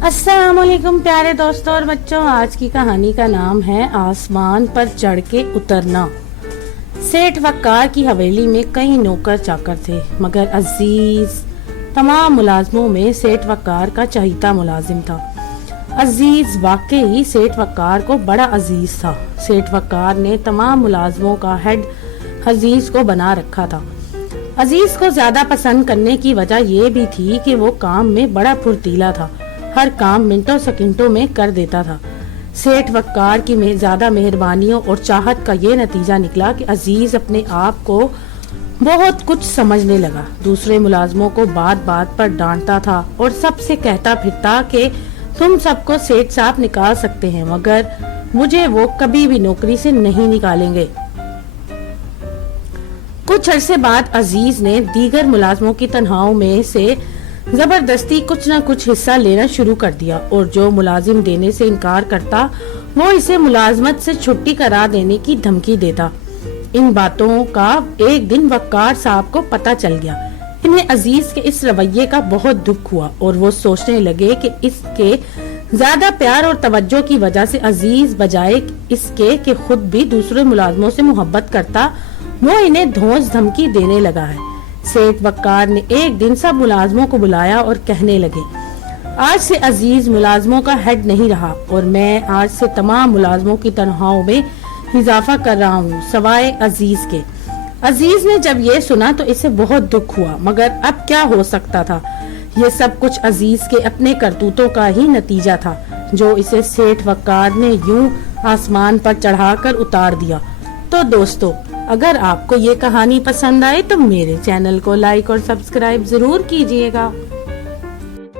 अस्सलाम वालेकुम प्यारे दोस्तों और बच्चों, आज की कहानी का नाम है आसमान पर चढ़ के उतरना। सेठ वक्कार की हवेली में कई नौकर चाकर थे, मगर अजीज तमाम मुलाजमों में सेठ वक्कार का चहीता मुलाजिम था। अजीज वाकई सेठ वक्कार को बड़ा अजीज था। सेठ वक्कार ने तमाम मुलाजमों का हेड अजीज को बना रखा था। अजीज को ज्यादा पसंद करने की वजह यह भी थी कि वो काम में बड़ा फुर्तीला था, हर काम मिनटों सेकंडों में कर देता था। सेठ वक्कार की ज्यादा मेहरबानियों और चाहत का ये नतीजा निकला कि अजीज अपने आप को बहुत कुछ समझने लगा। दूसरे मुलाजमों को बात बात पर डांटता था और सबसे कहता फिरता कि तुम सबको सेठ साहब निकाल सकते हैं, मगर मुझे वो कभी भी नौकरी से नहीं निकालेंगे। कुछ अरसे बाद अजीज ने दीगर मुलाजमों की तनख्वाहों में से जबरदस्ती कुछ न कुछ हिस्सा लेना शुरू कर दिया, और जो मुलाजिम देने से इनकार करता वो इसे मुलाजमत से छुट्टी करा देने की धमकी देता। इन बातों का एक दिन वक्कार साहब को पता चल गया। इन्हें अजीज के इस रवैये का बहुत दुख हुआ और वो सोचने लगे कि इसके ज्यादा प्यार और तवज्जो की वजह से अजीज बजाय इसके कि खुद भी दूसरे मुलाजमों से मोहब्बत करता, वो इन्हें धौंस धमकी देने लगा है। सेठ वक्कार ने एक दिन सब मुलाजमों को बुलाया और कहने लगे, आज से अजीज मुलाजमों का हेड नहीं रहा और मैं आज से तमाम मुलाजमों की तनख्वाहों में इजाफा कर रहा हूँ सवाए अजीज के। अजीज ने जब ये सुना तो इसे बहुत दुख हुआ, मगर अब क्या हो सकता था। ये सब कुछ अजीज के अपने करतूतों का ही नतीजा था, जो इसे सेठ वक्कार ने यूं आसमान पर चढ़ाकर उतार दिया। तो दोस्तों, अगर आपको ये कहानी पसंद आए तो मेरे चैनल को लाइक और सब्सक्राइब जरूर कीजिएगा।